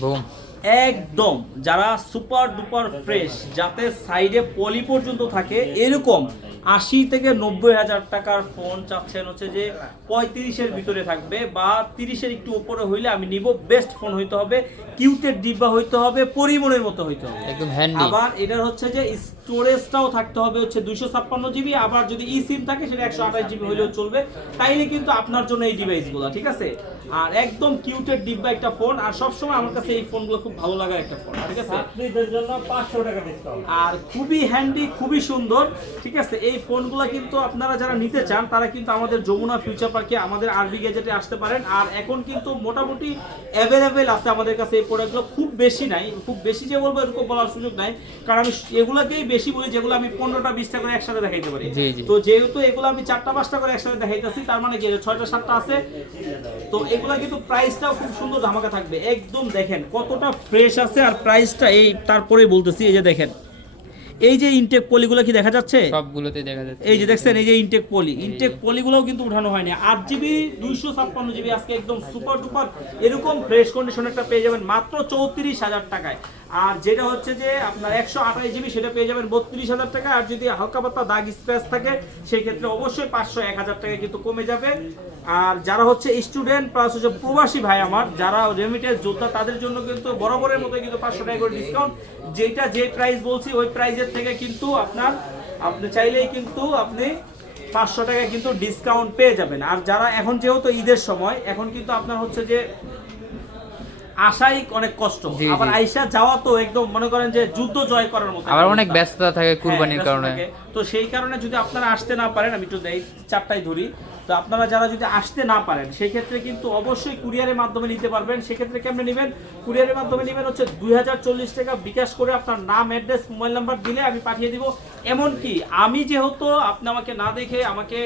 Broom একদম। যারা super duper fresh যাতে সাইডে পলি পর্যন্ত থাকে এরকম আশি থেকে নব্বই হাজার টাকার ফোন চাচ্ছেন হচ্ছে যে পঁয়ত্রিশের ভিতরে থাকবে বা তিরিশের একটু উপরে হইলে আমি নিব বেস্ট ফোন হইতে হবে কিউটের ডিব্বা হইতে হবে পরিমনের মতো হইতে হবে। একদম আবার এটার হচ্ছে যে স্টোরেজটাও থাকতে হবে হচ্ছে দুইশো ছাপ্পান্ন জিবি আবার যদি ই সিম থাকে সেটা একশো আঠাশ জিবি হলেও চলবে। তাইলে কিন্তু আপনার জন্য এই ডিভাইসগুলো ঠিক আছে? আর একদম কিউটের ডিব্বা একটা ফোন আর সবসময় আমার কাছে এই ফোনগুলো খুব ভালো লাগার একটা ফোন ঠিক আছে? আর খুবই হ্যান্ডি খুবই সুন্দর ঠিক আছে? এই ফোনগুলো কিন্তু আপনারা যারা নিতে চান তারা কিন্তু আমাদের যমুনা ফিউচার পার্কে আমাদের আরবি গ্যাজেটে আসতে পারেন। আর এখন কিন্তু মোটামুটি অ্যাভেলেবেল আছে আমাদের কাছে এই প্রোডাক্টগুলো খুব বেশি নাই খুব বেশি যে বলব এরকম বলার সুযোগ নাই। কারণ আমি এগুলোকেই বেশি বলি যেগুলো আমি পনেরোটা বিশটা করে একসাথে দেখাইতে পারি। তো যেহেতু এগুলো আমি চারটা পাঁচটা করে একসাথে দেখাইতেছি তার মানে কি ছয়টা সাতটা আছে। তো এগুলো কিন্তু প্রাইসটাও খুব সুন্দর ধামাকা থাকবে। একদম দেখেন কতটা ফ্রেশ আছে আর প্রাইসটা এই তারপরেই বলতেছি এই যে দেখেন। এই যে ইনটেক পলিগুলো কি দেখা যাচ্ছে? সবগুলোতে দেখা যাচ্ছে। এই যে দেখছেন এই যে ইনটেক পলি ইনটেক পলিগুলোও কিন্তু উঠানো হয়নি। আট জিবি দুইশো ছাপ্পান্ন জিবি আজকে একদম সুপার ডুপার এরকম ফ্রেশ কন্ডিশন একটা পেয়ে যাবেন মাত্র চৌত্রিশ হাজার টাকায়। আর যেটা হচ্ছে যে আপনার একশো আঠাশ জিবি সেটা পেয়ে যাবেন বত্রিশ হাজার টাকা। আর যদি হালকা পাতলা দাগ স্ক্র্যাচ থাকে, সেই ক্ষেত্রে অবশ্যই পাঁচশো এক হাজার টাকা কিন্তু কমে যাবে। আর যারা হচ্ছে স্টুডেন্ট প্লাস হচ্ছে প্রবাসী ভাই আমার, যারা রেমিটেড যোদ্ধা, তাদের জন্য কিন্তু বরাবরের মতো কিন্তু পাঁচশো টাকা করে ডিসকাউন্ট যেটা যে প্রাইস বলছি, ওই প্রাইসের থেকে কিন্তু আপনার, আপনি চাইলেই কিন্তু আপনি পাঁচশো টাকা কিন্তু ডিসকাউন্ট পেয়ে যাবেন। আর যারা এখন যেহেতু ঈদের সময়, এখন কিন্তু আপনার হচ্ছে যে আসাই অনেক কষ্ট। আবার আইসা যাওয়া তো একদম মনে করেন যে যুদ্ধ জয় করার মতো আবার অনেক। ব্যস্ততা থাকে কুরবানির হ্যাঁ, কারণে তো সেই কারণে যদি আপনারা আসতে না পারেন আমি একটু দেই চারটায় ধরি তো আপনারা যারা যদি আসতে না পারেন সেই ক্ষেত্রে কিন্তু অবশ্যই কুরিয়ারের মাধ্যমে নিতে পারবেন। সেক্ষেত্রে কেমনে নেবেন? কুরিয়ারের মাধ্যমে নেবেন হচ্ছে দুই হাজার চল্লিশ টাকা বিকাশ করে আপনার নাম, অ্যাড্রেস, মোবাইল নাম্বার দিলে আমি পাঠিয়ে দিব। এমনকি আমি যেহেতু আপনি আমাকে না দেখে আমাকে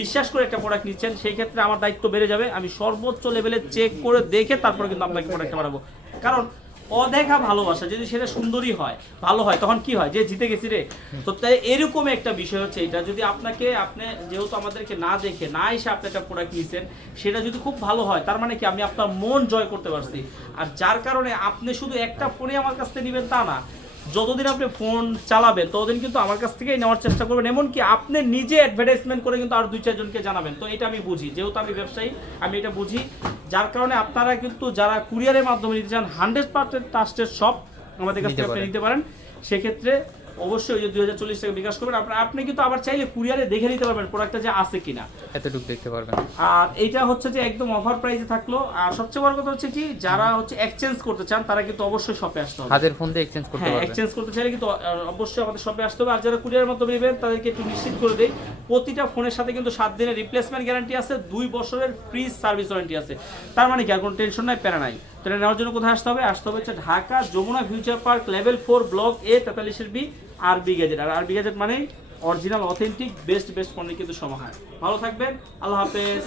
বিশ্বাস করে একটা প্রোডাক্ট নিচ্ছেন সেই ক্ষেত্রে আমার দায়িত্ব বেড়ে যাবে। আমি সর্বোচ্চ লেভেলে চেক করে দেখে তারপরে কিন্তু আপনাকে প্রোডাক্টটা বাড়াবো কারণ অদেখা ভালোবাসা, যদি সেটা সুন্দরী হয়, ভালো হয়, তখন কি হয়? যে জিতে গেছি রে। তো তাই এরকম একটা বিষয় হচ্ছে এটা। যদি আপনাকে আপনি যেহেতু আমাদেরকে না দেখে, না এসে আপনি একটা প্রোডাক্ট নিয়েছেন সেটা যদি খুব ভালো হয়, তার মানে কি আমি আপনার মন জয় করতে পারছি। আর যার কারণে আপনি শুধু একটা ফোনে আমার কাছ থেকে নেবেন তা না। যতদিন আপনি ফোন চালাবেন ততদিন কিন্তু আমার কাছ থেকেই নেওয়ার চেষ্টা করবেন। এমনকি আপনি নিজে অ্যাডভার্টাইজমেন্ট করে কিন্তু আর দুই চারজনকে জানাবেন। তো এটা আমি বুঝি। যেহেতু আমি ব্যবসায়ী আমি এটা বুঝি। যার কারণে আপনারা কিন্তু যারা কুরিয়ারের মাধ্যমে নিতে চান হান্ড্রেড পার্সেন্ট ট্রাস্টের সব আমাদের কাছ থেকে আপনি নিতে পারেন। সেক্ষেত্রে অবশ্যই ওই যে দুই হাজার চল্লিশ টাকা বিকাশ করবেন। আপনার আপনি কিন্তু আবার চাইলে কুরিয়ারে দেখে নিতে পারবেন প্রোডাক্টটা যে আছে কিনা। এতটুকু দেখতে পারবেন। আর এইটা হচ্ছে যে একদম অফার প্রাইসে থাকল। আর সবচেয়ে বড় কথা হচ্ছে কি যারা হচ্ছে এক্সচেঞ্জ করতে চান তারা কিন্তু অবশ্যই শপে আসতে হবে। হাতের ফোন দিয়ে এক্সচেঞ্জ করতে হ্যাঁ পারবেন। এক্সচেঞ্জ করতে চাইলে কিন্তু অবশ্যই আমাদের শপে আসতে হবে। আর যারা কুরিয়ার মাধ্যমে নেবেন তাদেরকে একটু নিশ্চিত করে দেই প্রতিটা ফোনের সাথে কিন্তু সাত দিনের রিপ্লেসমেন্ট গ্যারান্টি আছে দুই বছরের ফ্রি সার্ভিস ওয়ারেন্টি আছে। তার মানে কি আর কোনো টেনশন নাই প্যারা নাই। তো নেওয়ার জন্য কোথায় আসতে হবে? আসতে হবে হচ্ছে Dhaka Jamuna future park level four block A তেতাল্লিশের B R B gadget আর আরবি গ্যাজেট মানে অরিজিনাল অথেন্টিক বেস্ট বেস্ট পণ্যের কিন্তু সমাহার ভালো থাকবেন, আল্লাহ হাফেজ।